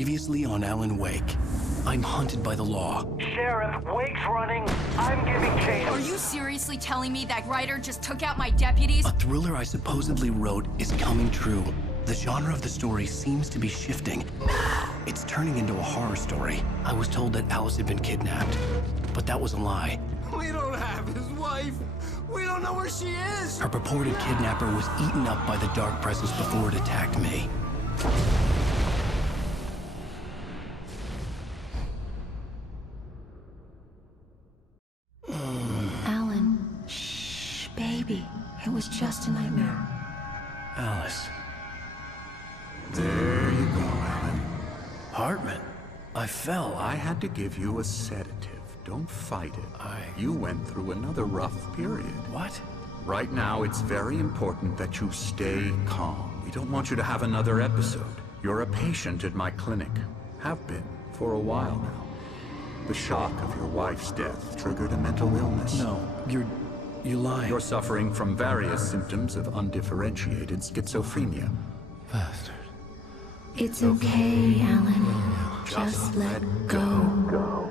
Previously on Alan Wake. I'm hunted by the law. Sheriff, Wake's running. I'm giving chase. Are you seriously telling me that writer just took out my deputies? A thriller I supposedly wrote is coming true. The genre of the story seems to be shifting. It's turning into a horror story. I was told that Alice had been kidnapped, but that was a lie. We don't have his wife. We don't know where she is. Her purported kidnapper was eaten up by the dark presence before it attacked me. Alan, shh, baby. It was just a nightmare. Alice. There you go, Alan. Hartman. I fell. I had to give you a sedative. Don't fight it. You went through another rough period. What? Right now, it's very important that you stay calm. We don't want you to have another episode. You're a patient at my clinic. Have been for a while now. The shock of your wife's death triggered a mental illness. No, you're lying. You're suffering from various symptoms of undifferentiated schizophrenia. Bastard. It's okay, Alan. Just let go.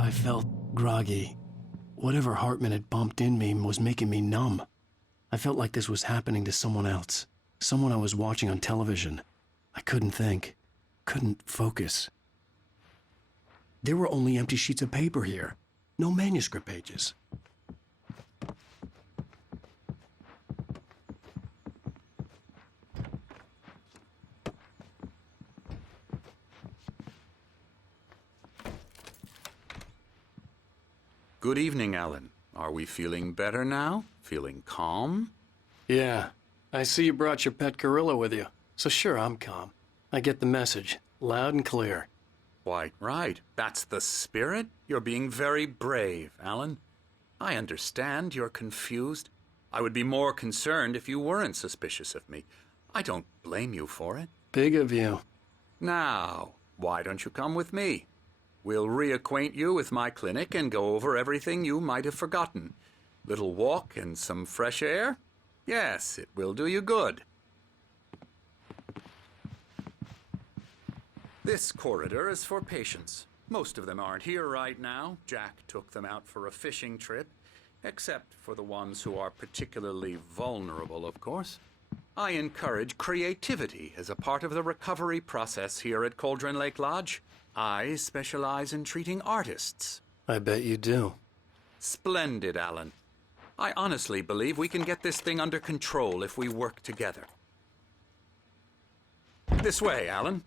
I felt groggy. Whatever Hartman had bumped in me was making me numb. I felt like this was happening to someone else. Someone I was watching on television. I couldn't think. Couldn't focus. There were only empty sheets of paper here. No manuscript pages. Good evening, Alan. Are we feeling better now? Feeling calm? Yeah. I see you brought your pet gorilla with you. So sure, I'm calm. I get the message. Loud and clear. Quite right. That's the spirit. You're being very brave, Alan. I understand you're confused. I would be more concerned if you weren't suspicious of me. I don't blame you for it. Big of you. Now, why don't you come with me? We'll reacquaint you with my clinic and go over everything you might have forgotten. Little walk and some fresh air? Yes, it will do you good. This corridor is for patients. Most of them aren't here right now. Jack took them out for a fishing trip, except for the ones who are particularly vulnerable, of course. I encourage creativity as a part of the recovery process here at Cauldron Lake Lodge. I specialize in treating artists. I bet you do. Splendid, Alan. I honestly believe we can get this thing under control if we work together. This way, Alan.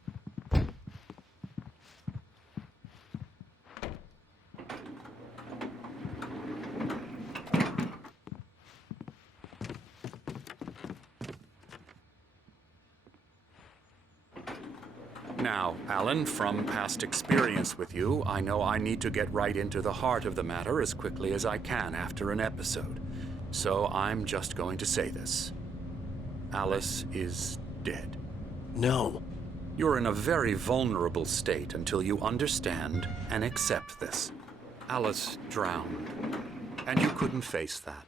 Now, Alan, from past experience with you, I know I need to get right into the heart of the matter as quickly as I can after an episode. So I'm just going to say this. Alice is dead. No. You're in a very vulnerable state until you understand and accept this. Alice drowned, and you couldn't face that.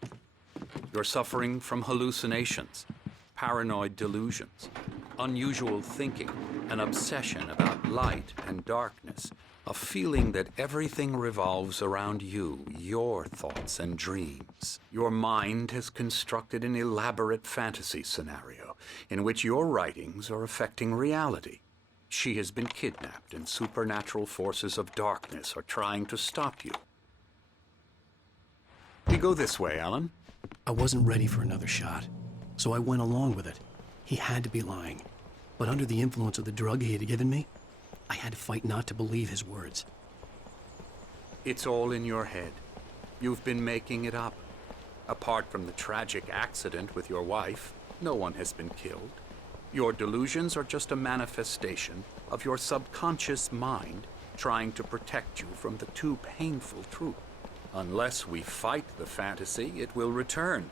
You're suffering from hallucinations, paranoid delusions, unusual thinking, an obsession about light and darkness, a feeling that everything revolves around you, your thoughts and dreams. Your mind has constructed an elaborate fantasy scenario in which your writings are affecting reality. She has been kidnapped and supernatural forces of darkness are trying to stop you. We go this way, Alan. I wasn't ready for another shot, so I went along with it. He had to be lying. But under the influence of the drug he had given me, I had to fight not to believe his words. It's all in your head. You've been making it up. Apart from the tragic accident with your wife, no one has been killed. Your delusions are just a manifestation of your subconscious mind trying to protect you from the too painful truth. Unless we fight the fantasy, it will return.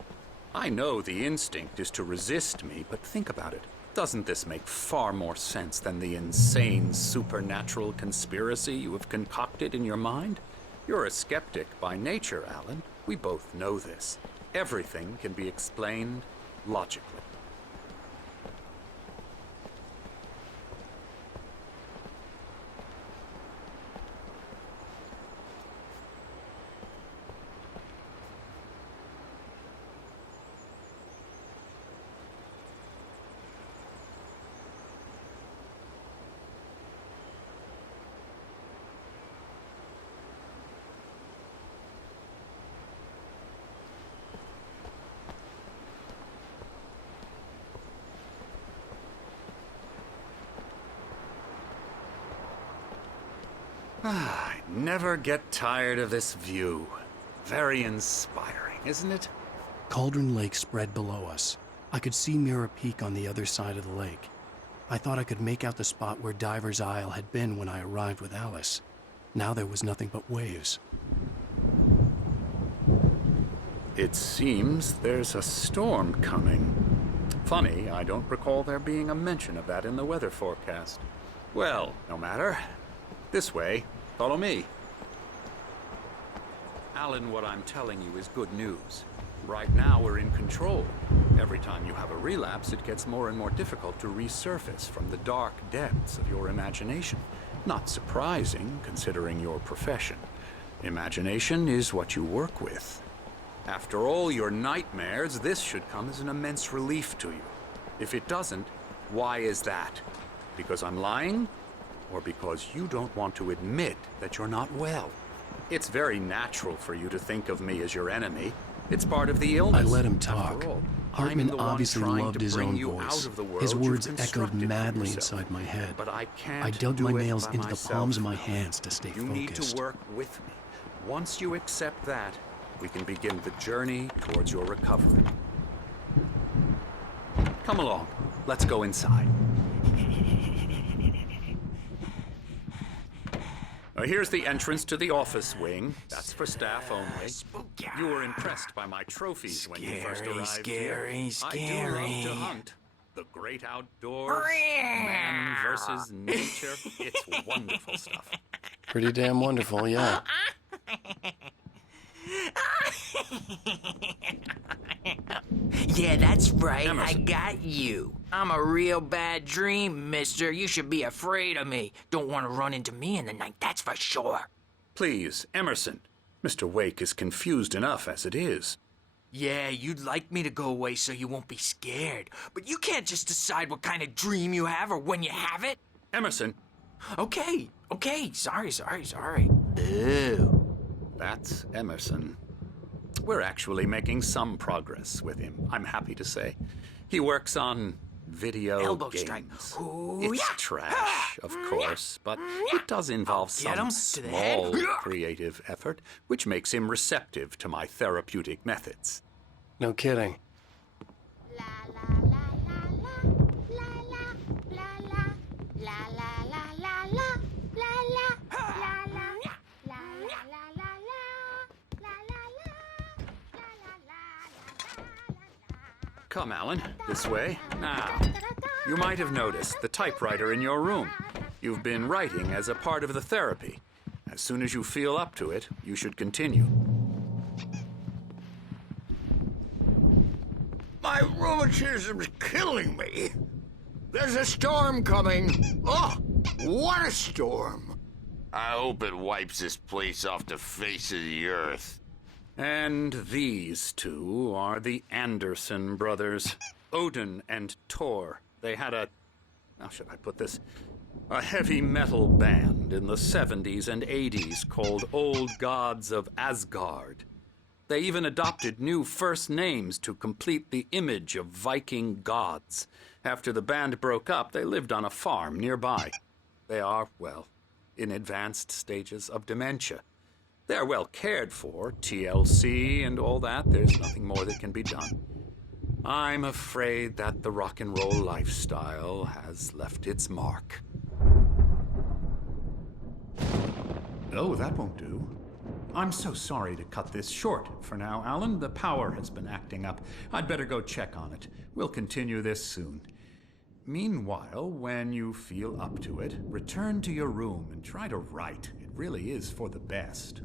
I know the instinct is to resist me, but think about it. Doesn't this make far more sense than the insane supernatural conspiracy you have concocted in your mind? You're a skeptic by nature, Alan. We both know this. Everything can be explained logically. I never get tired of this view. Very inspiring, isn't it? Cauldron Lake spread below us. I could see Mirror Peak on the other side of the lake. I thought I could make out the spot where Diver's Isle had been when I arrived with Alice. Now there was nothing but waves. It seems there's a storm coming. Funny, I don't recall there being a mention of that in the weather forecast. Well, no matter. This way. Follow me. Alan, what I'm telling you is good news. Right now, we're in control. Every time you have a relapse, it gets more and more difficult to resurface from the dark depths of your imagination. Not surprising, considering your profession. Imagination is what you work with. After all your nightmares, this should come as an immense relief to you. If it doesn't, why is that? Because I'm lying? Or because you don't want to admit that you're not well? It's very natural for you to think of me as your enemy. It's part of the illness. I let him talk. After all, Hartman I'm the one obviously trying loved to his bring own you voice. out of the world His you've words echoed constructed for madly yourself. inside my head. But I can't I dug do my it nails by into the myself. palms of my hands to stay You focused. need to work with me. Once you accept that, we can begin the journey towards your recovery. Come along. Let's go inside. Here's the entrance to the office wing. That's for staff only. You were impressed by my trophies when you first arrived here. I do love to hunt. The great outdoors, man versus nature. It's wonderful stuff. Pretty damn wonderful, yeah. Yeah, that's right. Emerson. I got you. I'm a real bad dream, mister. You should be afraid of me. Don't want to run into me in the night, that's for sure. Please, Emerson. Mr. Wake is confused enough as it is. Yeah, you'd like me to go away so you won't be scared. But you can't just decide what kind of dream you have or when you have it. Emerson, Okay. Sorry. Ew. that's Emerson. We're actually making some progress with him, I'm happy to say. He works on video Elbow games. strike. Ooh, It's yeah. trash, of course, but it does involve Get some him to the head. small creative effort, which makes him receptive to my therapeutic methods. No kidding. La la la la la la la la la la la la la la la la la Come, Alan, this way. Now, you might have noticed the typewriter in your room. You've been writing as a part of the therapy. As soon as you feel up to it, you should continue. My rheumatism's killing me. There's a storm coming. Oh, what a storm. I hope it wipes this place off the face of the earth. And these two are the Anderson brothers, Odin and Thor. They had how should I put this? A heavy metal band in the 70s and 80s called Old Gods of Asgard. They even adopted new first names to complete the image of Viking gods. After the band broke up, they lived on a farm nearby. They are, well, in advanced stages of dementia. They're well cared for, TLC and all that. There's nothing more that can be done. I'm afraid that the rock and roll lifestyle has left its mark. Oh, that won't do. I'm so sorry to cut this short for now, Alan. The power has been acting up. I'd better go check on it. We'll continue this soon. Meanwhile, when you feel up to it, return to your room and try to write. It really is for the best.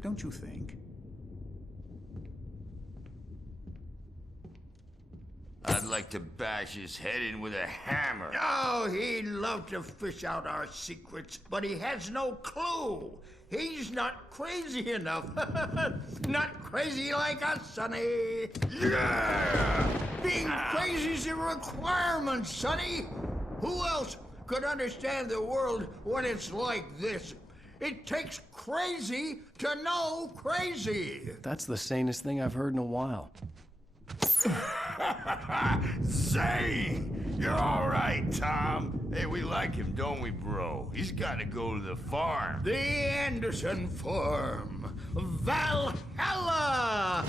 Don't you think? I'd like to bash his head in with a hammer. Oh, he'd love to fish out our secrets, but he has no clue. He's not crazy enough. Not crazy like us, Sonny. Yeah! Being crazy's a requirement, Sonny. Who else could understand the world when it's like this? It takes crazy to know crazy. That's the sanest thing I've heard in a while. Zane! You're all right, Tom. Hey, we like him, don't we, bro? He's got to go to the farm. The Anderson farm. Valhalla!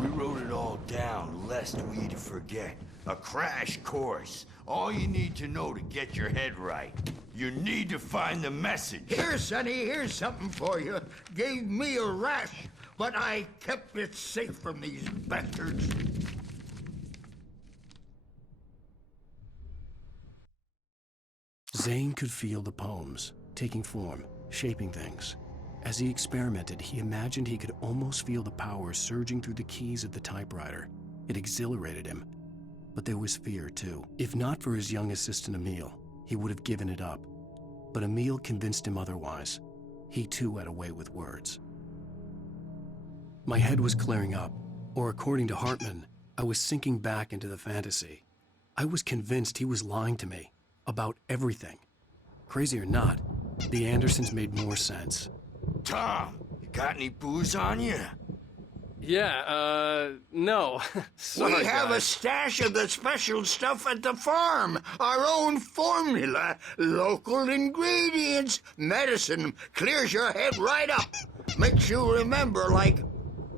We wrote it all down, lest we forget. A crash course. All you need to know to get your head right. You need to find the message. Here, Sonny, here's something for you. Gave me a rash, but I kept it safe from these bastards. Zane could feel the poems, taking form, shaping things. As he experimented, he imagined he could almost feel the power surging through the keys of the typewriter. It exhilarated him. But there was fear, too. If not for his young assistant, Emil, he would have given it up. But Emil convinced him otherwise. He, too, had a way with words. My head was clearing up, or according to Hartman, I was sinking back into the fantasy. I was convinced he was lying to me. About everything. Crazy or not, the Andersons made more sense. Tom, you got any booze on you? Yeah, no. Sorry, we have a guys. stash of the special stuff at the farm. Our own formula. Local ingredients. Medicine clears your head right up. Makes you remember like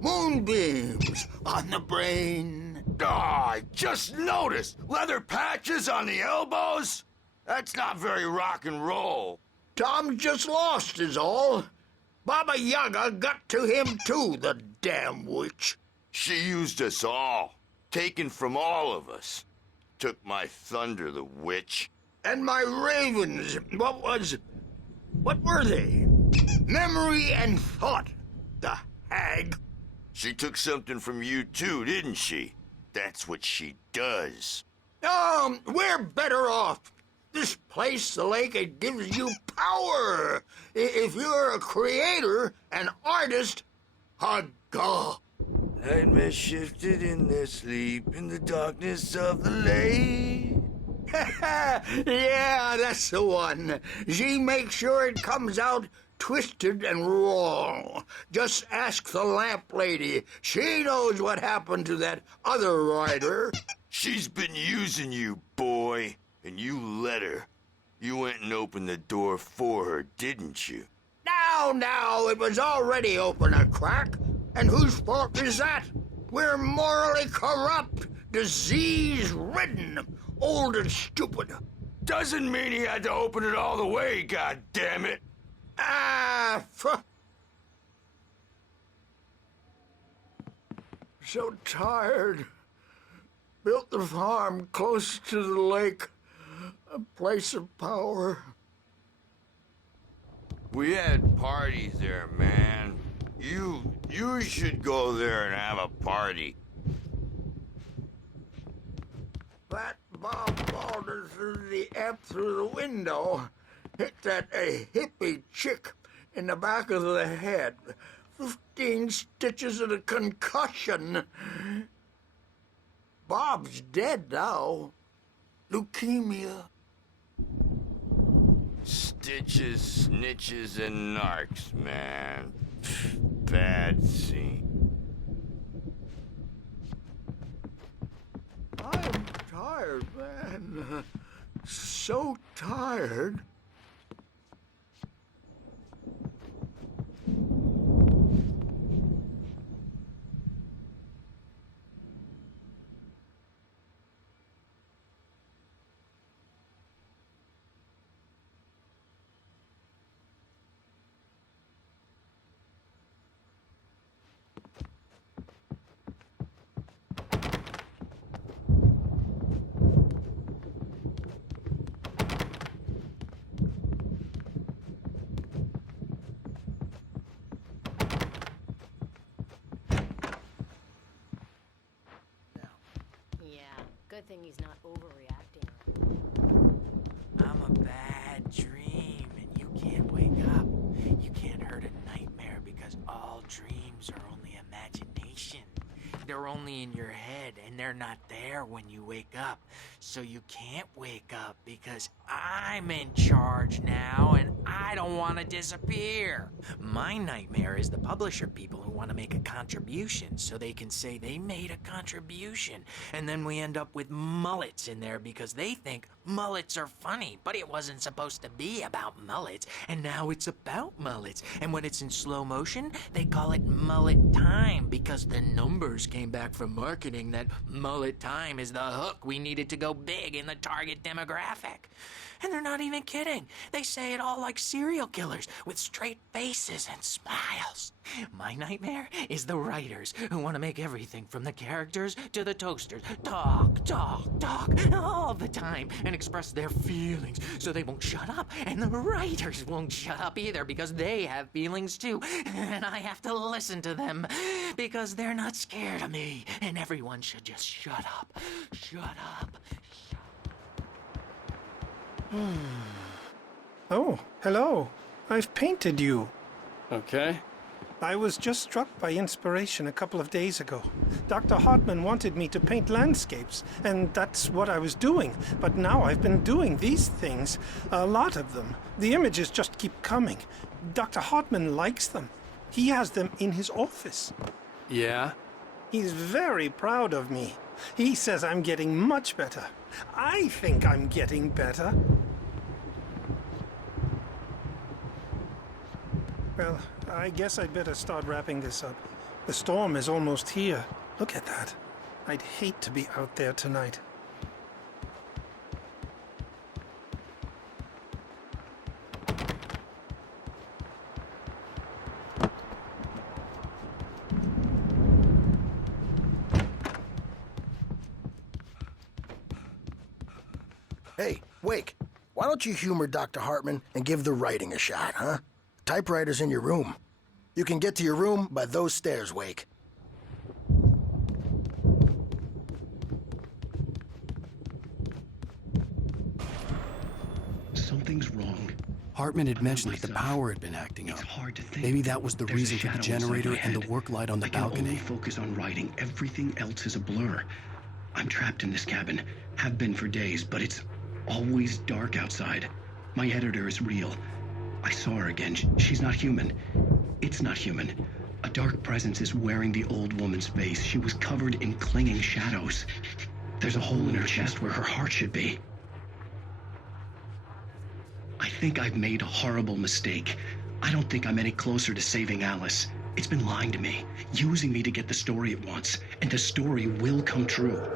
moonbeams on the brain. Oh, I just noticed. Leather patches on the elbows? That's not very rock and roll. Tom just lost is all. Baba Yaga got to him too, the damn witch. She used us all. Taken from all of us. Took my thunder, the witch. And my ravens, what were they? Memory and thought, the hag. She took something from you too, didn't she? That's what she does. We're better off. This place, the lake, it gives you power. If you're a creator, an artist, haga. Nightmare shifted in their sleep in the darkness of the lake. Yeah, that's the one. She makes sure it comes out twisted and wrong. Just ask the lamp lady. She knows what happened to that other rider. She's been using you, boy. And you let her. You went and opened the door for her, didn't you? Now, it was already open a crack. And whose fault is that? We're morally corrupt, disease-ridden, old and stupid. Doesn't mean he had to open it all the way, goddammit. So tired. Built the farm close to the lake. A place of power. We had parties there, man. You should go there and have a party. That Bob Balder threw the amp through the window. Hit that hippie chick in the back of the head. 15 stitches and a concussion. Bob's dead now. Leukemia. Stitches, snitches, and narcs, man. Bad scene. I'm tired, man. So tired. assuming he's not overreacting. I'm a bad dream, and you can't wake up. You can't hurt a nightmare because all dreams are only imagination. They're only in your head, and they're not there when you wake up. So you can't wake up because I'm in charge now, and I don't want to disappear. My nightmare is the publisher people who want to make a contribution so they can say they made a contribution. And then we end up with mullets in there because they think mullets are funny. But it wasn't supposed to be about mullets, and now it's about mullets. And when it's in slow motion, they call it mullet time because the numbers came back from marketing that mullet time is the hook we needed to go big in the target demographic. And they're not even kidding. They say it all like serial killers with straight faces and smiles. My nightmare is the writers who want to make everything from the characters to the toasters talk, talk, talk all the time and express their feelings so they won't shut up. And the writers won't shut up either because they have feelings too. And I have to listen to them because they're not scared of me. And everyone should just shut up. Shut up. Oh, hello. I've painted you. Okay. I was just struck by inspiration a couple of days ago. Dr. Hartman wanted me to paint landscapes, and that's what I was doing. But now I've been doing these things, a lot of them. The images just keep coming. Dr. Hartman likes them. He has them in his office. Yeah? He's very proud of me. He says I'm getting much better. I think I'm getting better. Well, I guess I'd better start wrapping this up. The storm is almost here. Look at that. I'd hate to be out there tonight. Hey, Wake, why don't you humor Dr. Hartman and give the writing a shot, huh? Typewriter's in your room. You can get to your room by those stairs, Wake. Something's wrong. Hartman had mentioned that the power had been acting up. It's hard to think. Maybe that was the reason for the generator and the work light on the balcony. I can only focus on writing. Everything else is a blur. I'm trapped in this cabin. Have been for days, but it's always dark outside. My editor is real. I saw her again. She's not human. It's not human. A dark presence is wearing the old woman's face. She was covered in clinging shadows. There's a hole in her chest where her heart should be. I think I've made a horrible mistake. I don't think I'm any closer to saving Alice. It's been lying to me, using me to get the story it wants, and the story will come true.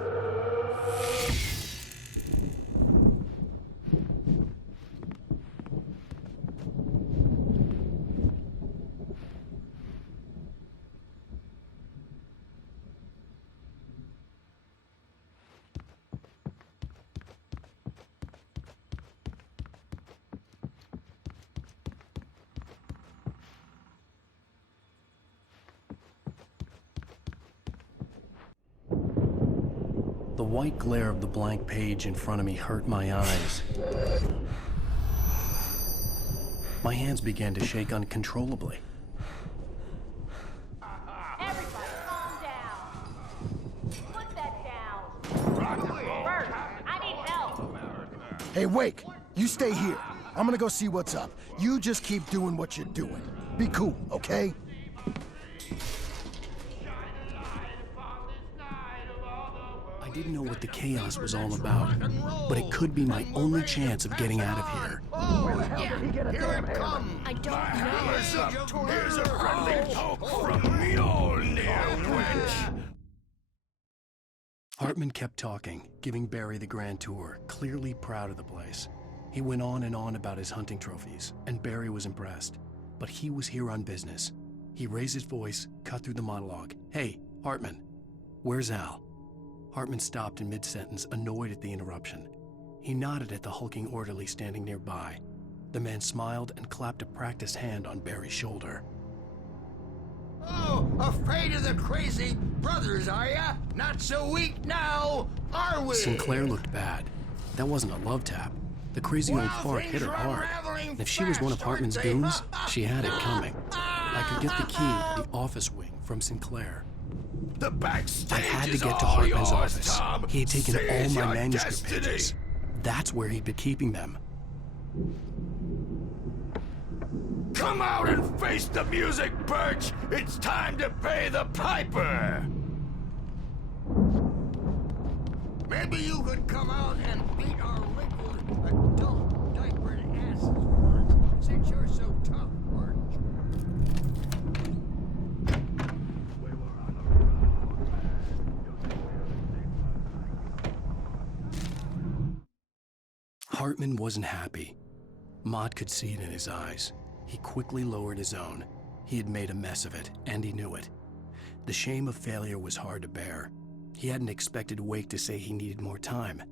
The white glare of the blank page in front of me hurt my eyes. My hands began to shake uncontrollably. Everybody calm down. Put that down. Bert, I need help. Hey, Wake, you stay here. I'm gonna go see what's up. You just keep doing what you're doing. Be cool, okay? I didn't know what the chaos was all about, but it could be my only chance of getting out of here. Here it comes. I don't know. Here's a friendly poke from Mjolnir, wench. Hartman kept talking, giving Barry the grand tour, clearly proud of the place. He went on and on about his hunting trophies, and Barry was impressed. But he was here on business. He raised his voice, cut through the monologue. Hey, Hartman, where's Al? Hartman stopped in mid-sentence, annoyed at the interruption. He nodded at the hulking orderly standing nearby. The man smiled and clapped a practiced hand on Barry's shoulder. Oh, afraid of the crazy brothers, are ya? Not so weak now, are we? Sinclair looked bad. That wasn't a love tap. The crazy old fart hit her hard. And if she was one of Hartman's goons, she had it coming. I could get the key to the office wing from Sinclair. The backstage I had to is get to all Hartman's yours, office. Tom. He had taken all Seize my your manuscript destiny. pages. That's where he'd been keeping them. Come out and face the music, Birch! It's time to pay the piper! Maybe you could come out and beat our wrinkled, adult, diapered asses once, since you're so tough, Birch. Hartman wasn't happy. Maud could see it in his eyes. He quickly lowered his own. He had made a mess of it, and he knew it. The shame of failure was hard to bear. He hadn't expected Wake to say he needed more time,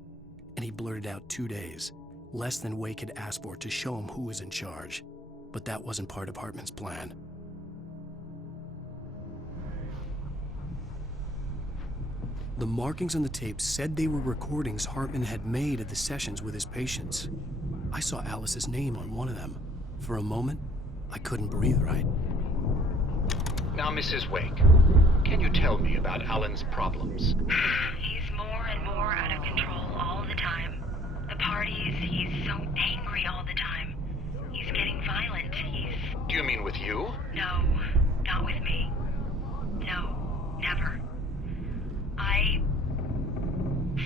and he blurted out 2 days, less than Wake had asked for to show him who was in charge. But that wasn't part of Hartman's plan. The markings on the tape said they were recordings Hartman had made of the sessions with his patients. I saw Alice's name on one of them. For a moment, I couldn't breathe right. Now, Mrs. Wake, can you tell me about Alan's problems? He's more and more out of control all the time. The parties, he's so angry all the time. He's getting violent. Do you mean with you? No, not with me. No, never.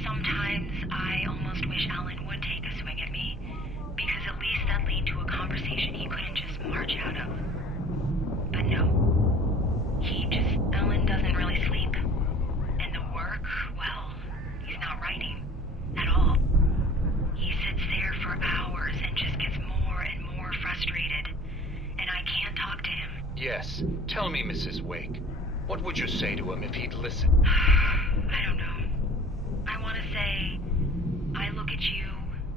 Sometimes I almost wish Alan would take a swing at me, because at least that lead to a conversation he couldn't just march out of. But no. Alan doesn't really sleep. And the work, well, he's not writing at all. He sits there for hours and just gets more and more frustrated. And I can't talk to him. Yes. Tell me, Mrs. Wake. What would you say to him if he'd listen? I don't know. I want to say, I look at you,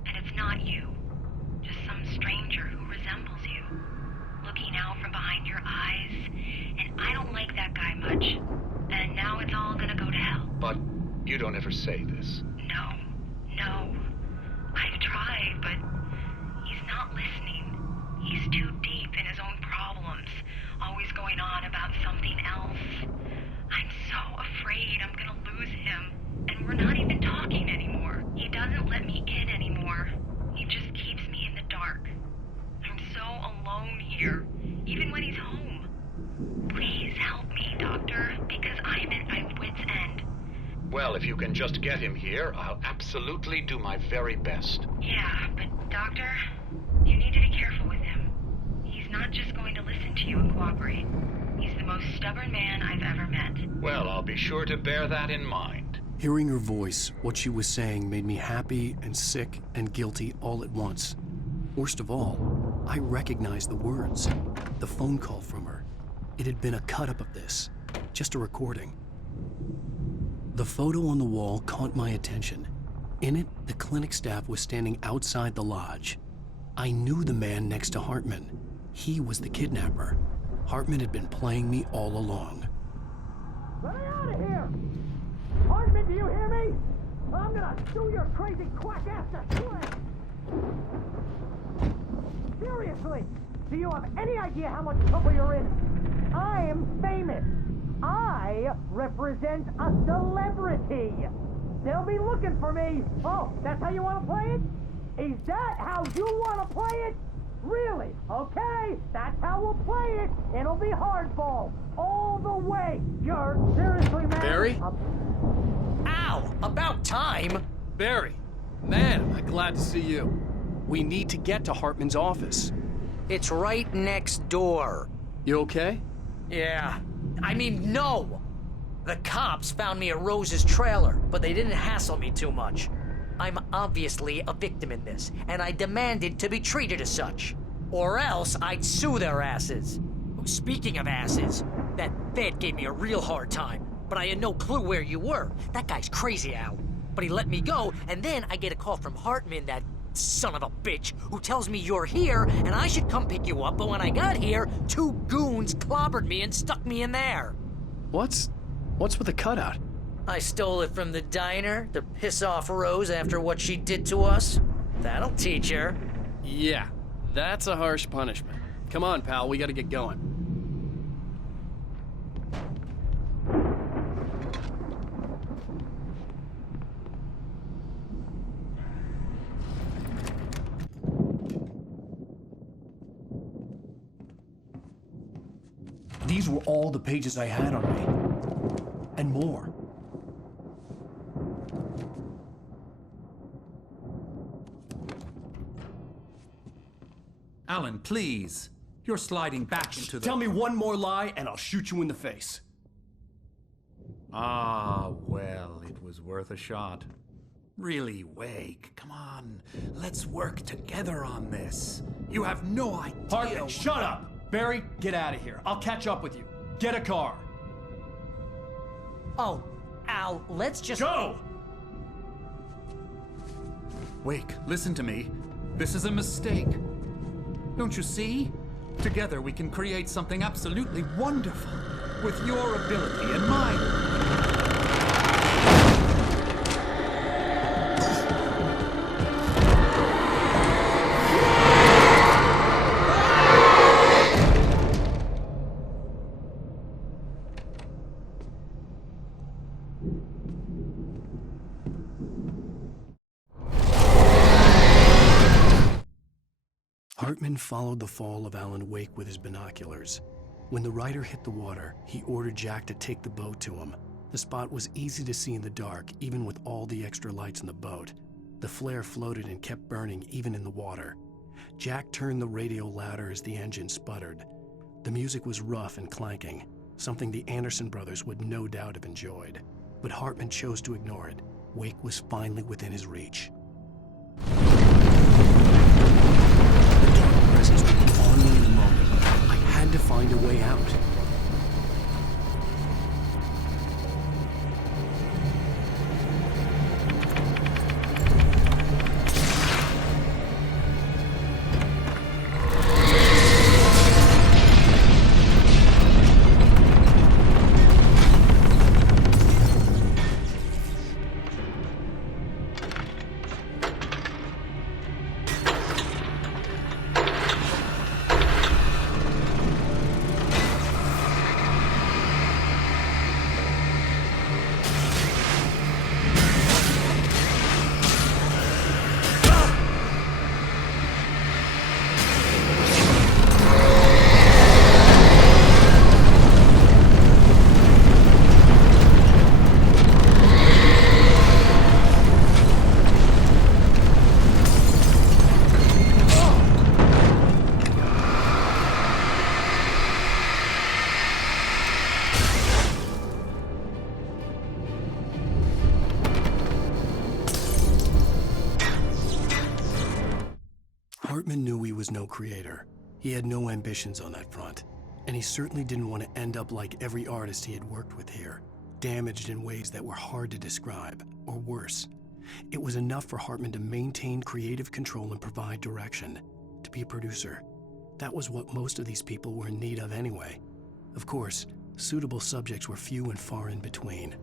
and it's not you. Just some stranger who resembles you. Looking out from behind your eyes, and I don't like that guy much. And now it's all gonna go to hell. But you don't ever say this. No. I've tried, but he's not listening. He's too deep in his own problems, always going on about something else. I'm so afraid I'm gonna lose him, and we're not even talking anymore. He doesn't let me in anymore. He just keeps me in the dark. I'm so alone here, even when he's home. Please help me, Doctor, because I'm at my wit's end. Well, if you can just get him here, I'll absolutely do my very best. Yeah, but Doctor, you need to be careful with him. He's not just going to listen to you and cooperate. He's the most stubborn man I've ever met. Well, I'll be sure to bear that in mind. Hearing her voice, what she was saying made me happy and sick and guilty all at once. Worst of all, I recognized the words. The phone call from her. It had been a cut-up of this, just a recording. The photo on the wall caught my attention. In it, the clinic staff was standing outside the lodge. I knew the man next to Hartman. He was the kidnapper. Hartman had been playing me all along. Let me out of here! Hartman, do you hear me? I'm gonna sue your crazy quack ass to swear! Seriously, do you have any idea how much trouble you're in? I am famous. I represent a celebrity. They'll be looking for me. Oh, that's how you want to play it? Is that how you want to play it? Really? Okay, that's how we'll play it. It'll be hardball all the way. You're seriously mad? Barry? Ow! About time! Barry, man, am I glad to see you. We need to get to Hartman's office. It's right next door. You okay? Yeah. I mean, no! The cops found me at Rose's trailer, but they didn't hassle me too much. I'm obviously a victim in this, and I demanded to be treated as such. Or else I'd sue their asses. Speaking of asses, that vet gave me a real hard time, but I had no clue where you were. That guy's crazy, Al. But he let me go, and then I get a call from Hartman that son of a bitch, who tells me you're here and I should come pick you up, but when I got here, 2 goons clobbered me and stuck me in there. What's with the cutout? I stole it from the diner to piss off Rose after what she did to us. That'll teach her. Yeah, that's a harsh punishment. Come on, pal, we gotta get going. These were all the pages I had on me. And more. Alan, please. You're sliding back into the... Tell me one more lie and I'll shoot you in the face. Ah, well, it was worth a shot. Really, Wake, come on. Let's work together on this. You have no idea... Hartman, shut up! Barry, get out of here. I'll catch up with you. Get a car. Oh, Al, let's just... Go! Wake, listen to me. This is a mistake. Don't you see? Together we can create something absolutely wonderful. With your ability and mine. Hartman followed the fall of Alan Wake with his binoculars. When the rider hit the water, he ordered Jack to take the boat to him. The spot was easy to see in the dark, even with all the extra lights in the boat. The flare floated and kept burning even in the water. Jack turned the radio louder as the engine sputtered. The music was rough and clanking, something the Anderson brothers would no doubt have enjoyed. But Hartman chose to ignore it. Wake was finally within his reach. Presence would be on me in a moment. I had to find a way out. Hartman knew he was no creator. He had no ambitions on that front. And he certainly didn't want to end up like every artist he had worked with here, damaged in ways that were hard to describe, or worse. It was enough for Hartman to maintain creative control and provide direction, to be a producer. That was what most of these people were in need of anyway. Of course, suitable subjects were few and far in between.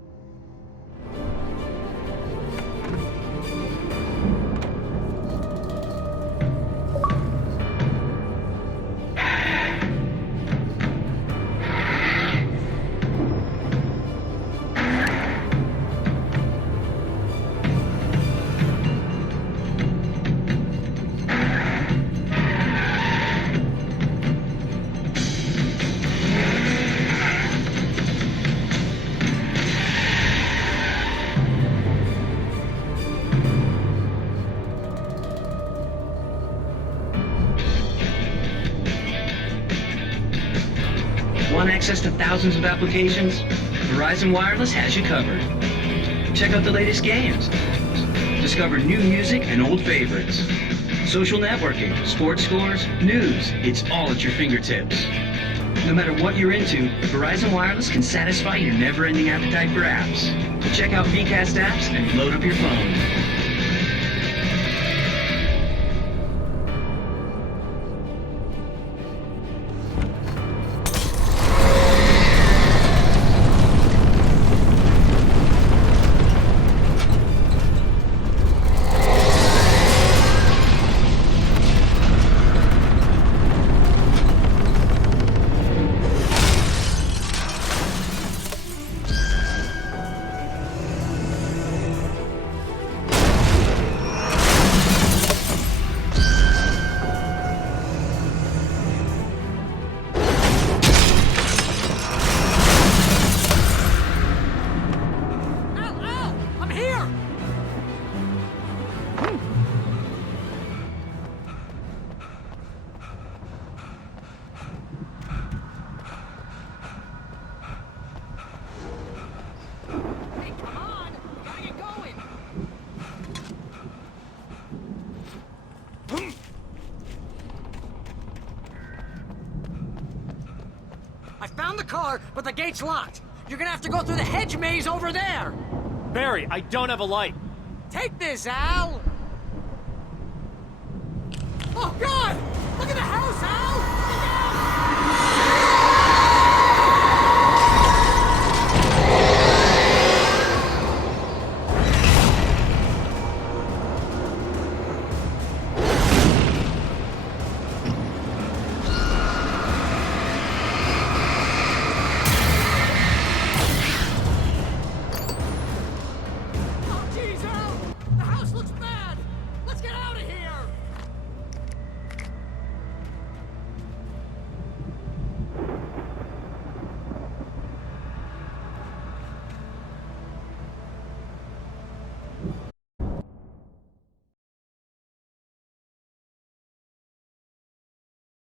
Want access to thousands of applications? Verizon Wireless has you covered. Check out the latest games. Discover new music and old favorites. Social networking, sports scores, news. It's all at your fingertips. No matter what you're into, Verizon Wireless can satisfy your never-ending appetite for apps. Check out VCast apps and load up your phone. car, but the gate's locked. You're gonna have to go through the hedge maze over there. Barry, I don't have a light. Take this, Al! Oh, God! Look at the house, Al!